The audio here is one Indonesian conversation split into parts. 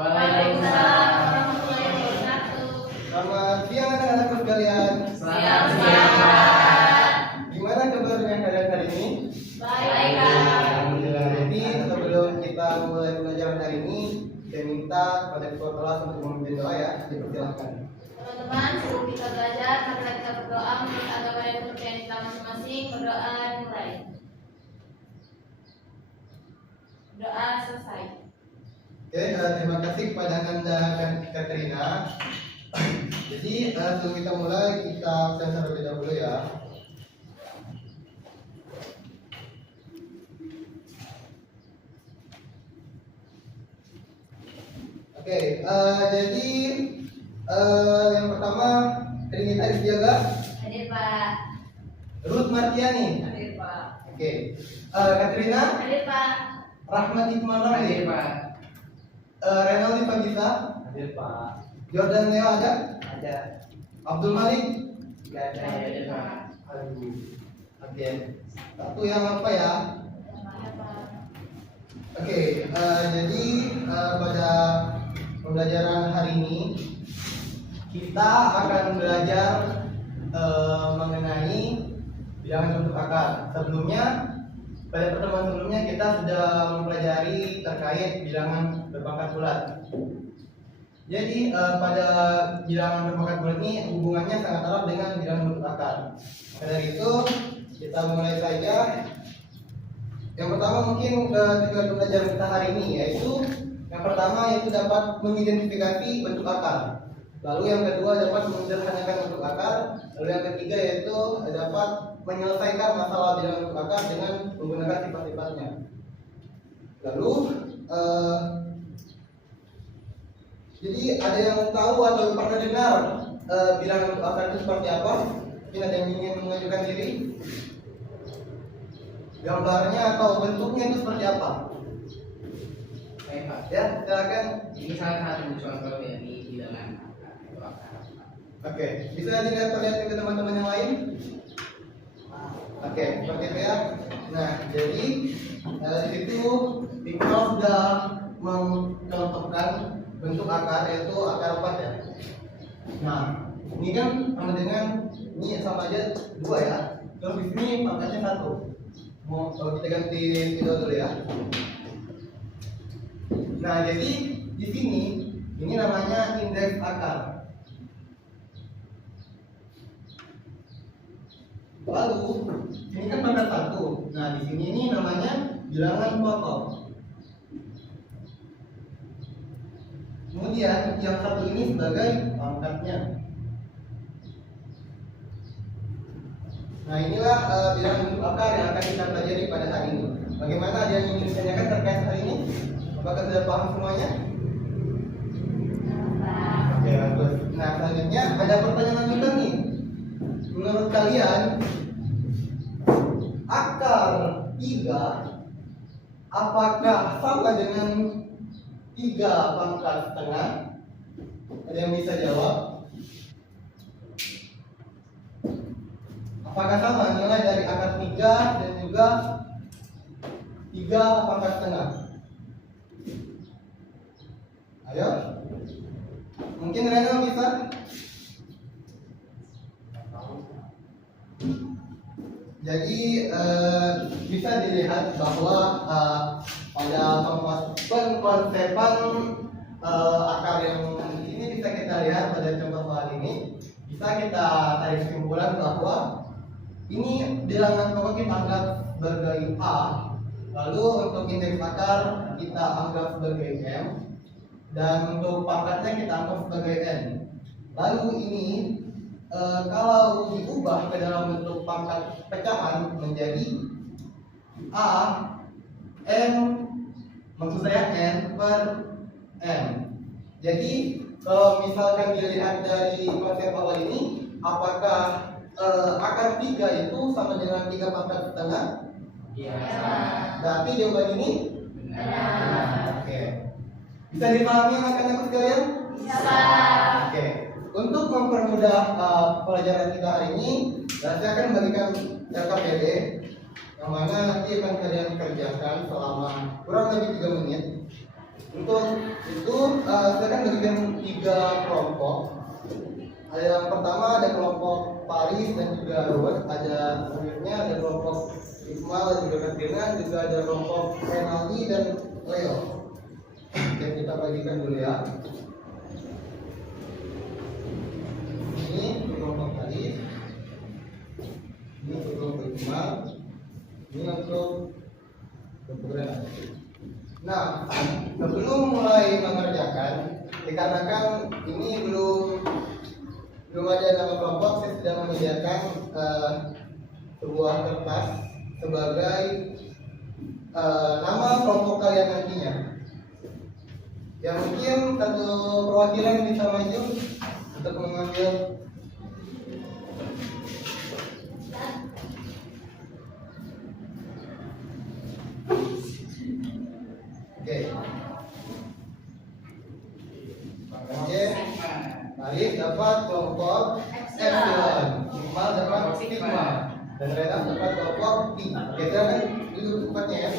Waalaikumsalam warahmatullahi wabarakatuh. Selamat siang anak-anakku sekalian. Selamat siang, Pak. Gimana kabarnya kalian hari ini? Baik, Pak. Alhamdulillah. Jadi sebelum kita mulai pelajaran hari ini, saya minta pada ketua kelas untuk memimpin doa ya. Dipersilahkan. Teman-teman, sebelum kita belajar, mari kita berdoa menurut agama dan kepercayaan kita masing-masing. Berdoa mulai. Doa selesai. Oke, terima kasih kepada Anda dan Katrina. Jadi sebelum kita mulai, kita sensor terlebih dahulu ya. Oke, jadi yang pertama Trinit Arif Jaga, Hadir, Pak. Ruth Martiani, Hadir, Pak. oke, Katrina, Hadir, Pak. Rahmat Hikmah Hadir, Rahmi, Pak. Renaldi Pagita, Hadir, Pak. Jordan Leo ada, Ada. Abdul Malik, Enggak ada. Hadir, Pak. aduh, oke, satu yang apa ya? Ya, Pak. Oke, jadi pada pembelajaran hari ini kita akan belajar mengenai bilangan bentuk akar. Sebelumnya, pada pertemuan sebelumnya kita sudah mempelajari terkait bilangan berpangkat bulat. Jadi pada bilangan berpangkat bulat ini hubungannya sangat erat dengan bilangan bentuk akar. Maka dari itu kita mulai saja. Yang pertama mungkin tujuan pembelajaran kita hari ini yaitu yang pertama yaitu dapat mengidentifikasi bentuk akar. Lalu yang kedua dapat menyederhanakan bentuk akar. Lalu yang ketiga yaitu dapat menyelesaikan masalah bilangan bentuk akar dengan menggunakan sifat-sifatnya. Lalu jadi ada yang tahu atau pernah dengar bilangan bentuk akar itu seperti apa? Mungkin ada yang ingin mengajukan diri. Gambarnya atau bentuknya itu seperti apa? Baik, Pak. Ya, silakan. Ini salah satu contoh dari bilangan akar itu akar. Oke, bisa dilihat perlihatkan ke teman-teman yang lain? Oke, seperti itu ya. Nah, jadi di situ kita sudah mencontohkan bentuk akar yaitu akar 4 ya. Nah, ini kan sama dengan ini sama aja 2 ya. Terus di sini pangkatnya 1. Mau kalau kita ganti video dulu ya. Nah, jadi di sini ini namanya indeks akar. Lalu ini kan pangkat 1. Nah, di sini ini namanya bilangan pokok. Kemudian yang satu ini sebagai pangkatnya. Nah, inilah bilangan bentuk akar yang akan kita pelajari pada hari ini. Bagaimana ada yang ingin ditanyakan terkait hari ini? Apakah sudah paham semuanya? Oke, bagus. Nah, selanjutnya ada pertanyaan lanjutan nih. Menurut kalian akar 3 apakah sama dengan 3 pangkat setengah? Ada yang bisa jawab? Apakah sama nilai dari akar 3 dan juga 3 pangkat setengah? Ayo. Mungkin Reno bisa? Jadi bisa dilihat bahwa pada pengkonsepan akar yang ini bisa kita lihat pada contoh hal ini. Bisa kita tarik kesimpulan bahwa ini bilangan pokok kita anggap sebagai A. Lalu untuk indeks akar kita anggap sebagai M. Dan untuk pangkatnya kita anggap sebagai N. Lalu ini kalau diubah ke dalam bentuk pangkat pecahan menjadi A N, maksud saya N per N. Jadi kalau misalkan dilihat dari konsep awal ini, apakah akar 3 itu sama dengan 3 pangkat setengah? Iya. Berarti jawaban ini Benar. oke. Bisa dipahami anak-anak sekalian? Bisa. Oke. Untuk mempermudah pelajaran kita hari ini, saya akan membagikan RKPD. yang mana nanti akan kalian kerjakan selama kurang lebih 3 menit. Untuk itu saya akan bagikan 3 kelompok. Yang pertama ada kelompok Paris dan juga Robert, ada selanjutnya ada kelompok Iqmal dan juga Katrina, juga ada kelompok Renaldi dan Leo. Oke, kita bagikan dulu ya. Ini kelompok Paris, ini untuk kelompok Iqmal, ini untuk kelompok Renaldi. Nah, sebelum mulai mengerjakan, dikarenakan ini belum ada nama kelompok, saya sudah menyediakan sebuah kertas sebagai nama kelompok kalian nantinya. Yang mungkin satu perwakilan bisa maju untuk mengambil. Oke. Oke. Alif dapat kelompok Epsilon, Iqmal dapat Sigma, dan Rena dapat kelompok Pi. Oke, kita kan duduk tempatnya ya.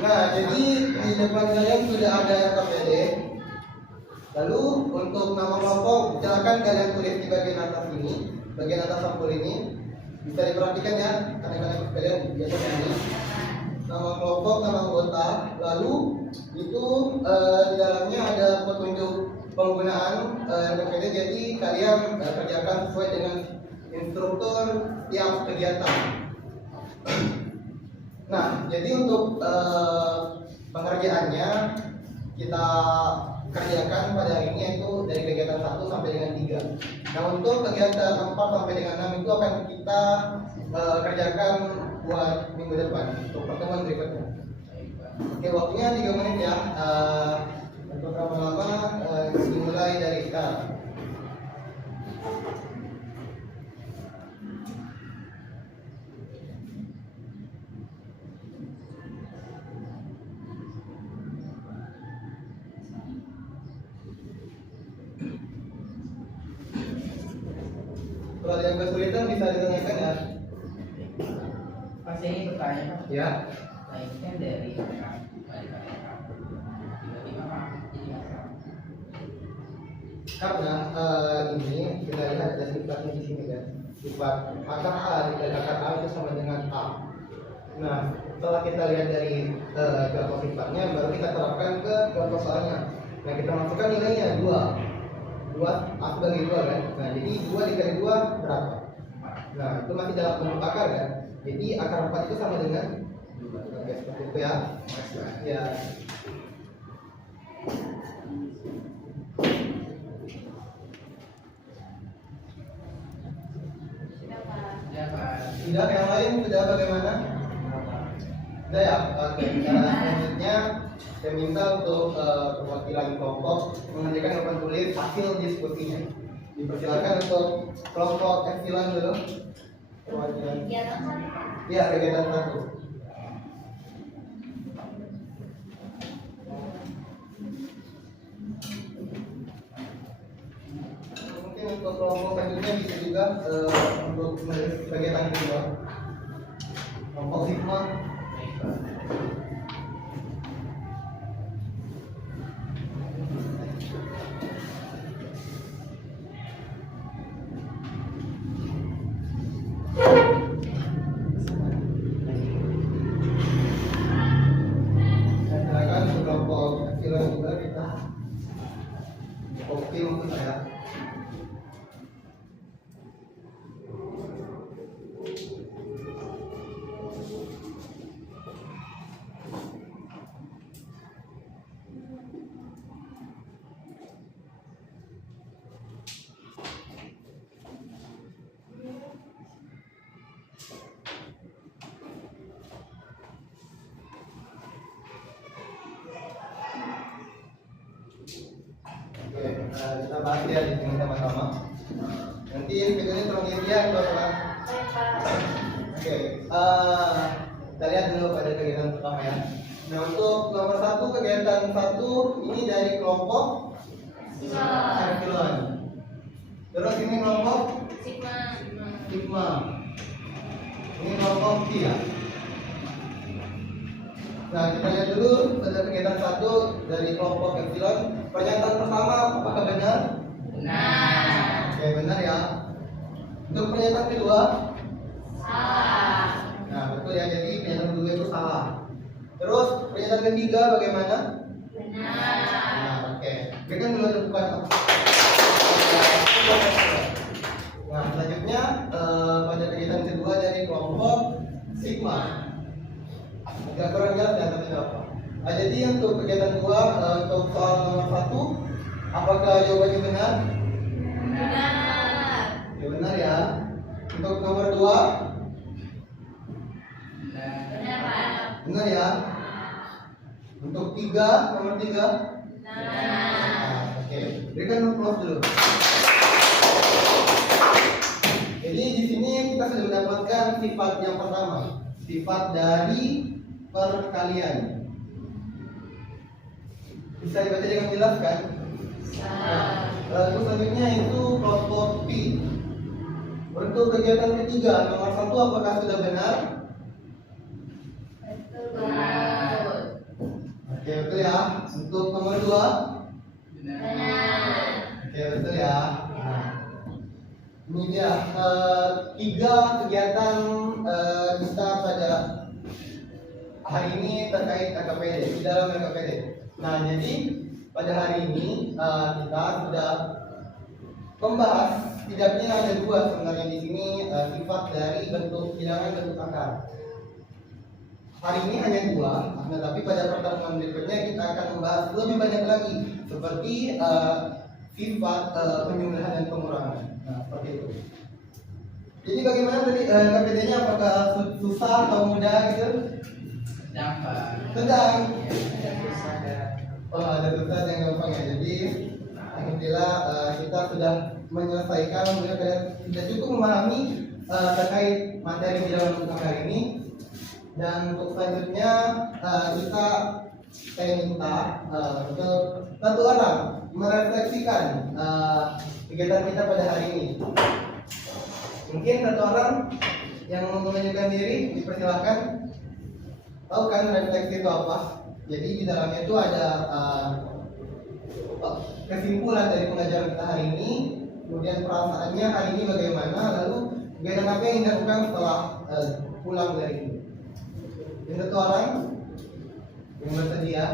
Nah, jadi di depan kalian sudah ada KPD. Lalu untuk nama kelompok, silakan kalian tulis di bagian atas ini, bagian atas sampul ini. Bisa diperhatikan ya, kadang-kadang kalian biasanya ini nama kelompok, nama anggota. Lalu itu di dalamnya ada petunjuk penggunaan KPD. Jadi kalian kerjakan sesuai dengan instruktur tiap kegiatan. Nah, jadi untuk pengerjaannya kita kerjakan pada hari ini yaitu dari kegiatan 1 sampai dengan 3. Nah, untuk kegiatan 4 sampai dengan 6 itu akan kita kerjakan buat minggu depan untuk pertemuan berikutnya. Oke, waktunya 3 menit ya. Untuk lama-lama dimulai dari sekarang. Kalau ada yang kesulitan bisa ditanyakan ya. Pas ini bertanya Pak. Ya. Nah ini kan dari tiba-tiba Pak jadi masalah. Karena ini kita lihat ada sifatnya di sini kan. Sifat akar A dan akar A itu sama dengan A. Nah, setelah kita lihat dari kelompok sifatnya, baru kita terapkan ke kelompok soalnya. Nah, kita masukkan nilainya 2. 2 A sebagai 2 kan. Nah, jadi 2 dikali 2 berapa? Nah, itu masih dalam bentuk akar kan. Jadi akar 4 itu sama dengan 2. Oke, seperti itu ya. Ya. Sudah Pak. Tidak, yang lain sudah bagaimana? Sudah ya? Oke, selanjutnya saya minta untuk perwakilan kelompok mengerjakan papan tulis hasil diskusinya. Dipersilakan untuk kelompok Epsilon dulu. Perwakilan. Ya, kegiatan 1. Mungkin untuk kelompok selanjutnya bisa juga untuk kegiatan kedua. Kelompok Sigma. Silakan untuk kelompok Epsilon juga kita. Oke untuk saya. Oke, kita bahas ya di sini sama-sama. Nanti videonya tolong dilihat teman-teman. Oke, kita lihat dulu pada kegiatan pertama ya. Nah, untuk nomor 1 kegiatan 1 ini dari kelompok Epsilon. Terus ini kelompok Sigma. sigma. Ini kelompok Q ya. Nah, kita lihat dulu pada kegiatan 1 dari kelompok epsilon. Pernyataan pertama apakah benar? Benar. Oke, benar ya. Untuk pernyataan kedua, Salah. nah betul ya, jadi pernyataan kedua itu salah. Terus pernyataan ketiga bagaimana? Benar. Nah, oke. Berikan dulu tepukan. Nah, selanjutnya pada kegiatan kedua dari kelompok sigma. Agak kurang jelas ya tapi apa? Nah, jadi untuk kegiatan kedua untuk soal nomor 1, apakah jawabannya benar? Benar. Ya benar ya. Untuk nomor 2, Benar, Pak. benar ya. Untuk 3, nomor 3. Benar. Nah, oke. Berikan close dulu. Jadi di sini kita sudah mendapatkan sifat yang pertama, sifat dari perkalian. Bisa dibaca dengan jelas kan? Salah. Lalu selanjutnya itu kelompok P. Untuk kegiatan ketiga nomor 1 apakah sudah benar? Betul. Oke betul ya. Untuk nomor 2, Benar. oke betul ya. Nah, ini dia 3 kegiatan kita pada hari ini terkait KKPD di dalam KKPD. Nah jadi pada hari ini kita sudah membahas setidaknya ada 2 sebenarnya di sini sifat dari bentuk bilangan bentuk akar. Hari ini hanya 2, nah, tapi pada pertemuan berikutnya kita akan membahas lebih banyak lagi seperti sifat penjumlahan dan pengurangan. Nah, seperti itu. Jadi bagaimana tadi KPD-nya, apakah susah atau mudah gitu? Sedang. Oh, ada susah yang gampang ya. Jadi alhamdulillah kita sudah menyelesaikan, sudah cukup memahami terkait materi bilangan bentuk akar ini. Dan untuk selanjutnya saya minta untuk satu orang merefleksikan kegiatan kita pada hari ini. Mungkin satu orang yang mengajukan diri dipersilakan. Tahu kan refleksi itu apa? Jadi di dalamnya itu ada kesimpulan dari pengajaran kita hari ini, kemudian perasaannya hari ini bagaimana, lalu kegiatan apa yang dilakukan setelah pulang dari ini. Yang satu orang yang bersedia.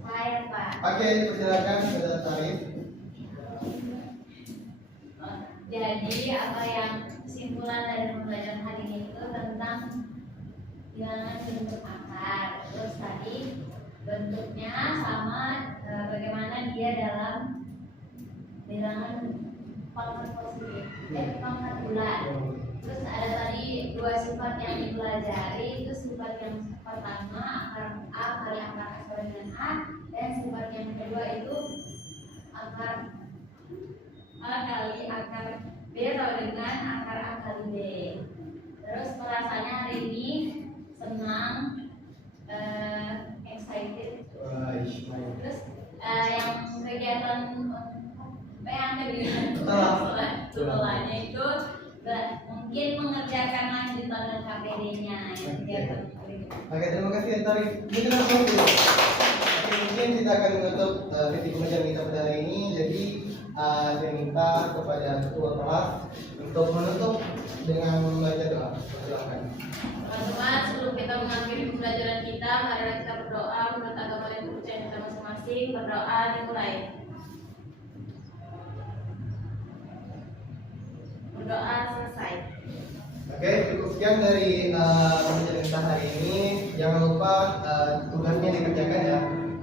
Saya, Pak. Oke, persilakan Saudara Tarif. Jadi apa yang kesimpulan dari pembelajaran hari ini itu tentang bilangan bentuk akar. Terus tadi bentuknya sama bagaimana dia dalam bilangan pangkat positif, pangkat bulan. Terus ada tadi 2 sifat yang dipelajari, itu sifat yang pertama akar A kali akar A sama dengan A, dan sifat yang kedua itu akar A kali akar B sama dengan akar A kali B. Terus perasaannya hari ini senang, excited. Terus yang kegiatan yang kedua itu mungkin mengerjakan lanjutan dan KPD-nya yang kegiatan berikutnya. Oke, terima kasih Tarif. Mungkin kita akan menutup sesi pembelajaran kita pada hari ini. Jadi saya minta kepada ketua kelas untuk menutup dengan membaca doa. Silakan. Teman-teman, sebelum kita mengakhiri pembelajaran kita, mari kita berdoa menurut agama dan kepercayaan kita masing-masing. Berdoa dimulai. Berdoa selesai. Oke, cukup sekian dari pembelajaran kita hari ini. Jangan lupa tugasnya dikerjakan ya.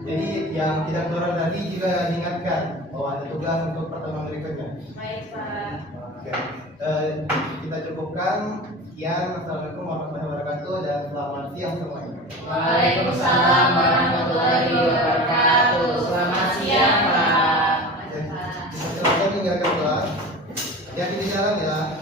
Jadi yang tidak turun tadi juga diingatkan bahwa ada tugas untuk pertemuan berikutnya. Baik, Pak. Oke, kita cukupkan. Sekian, assalamualaikum warahmatullahi wabarakatuh dan selamat siang semuanya. Waalaikumsalam warahmatullahi wabarakatuh. Selamat siang, Pak. Silakan tinggalkan kelas. Hati-hati di jalan ya.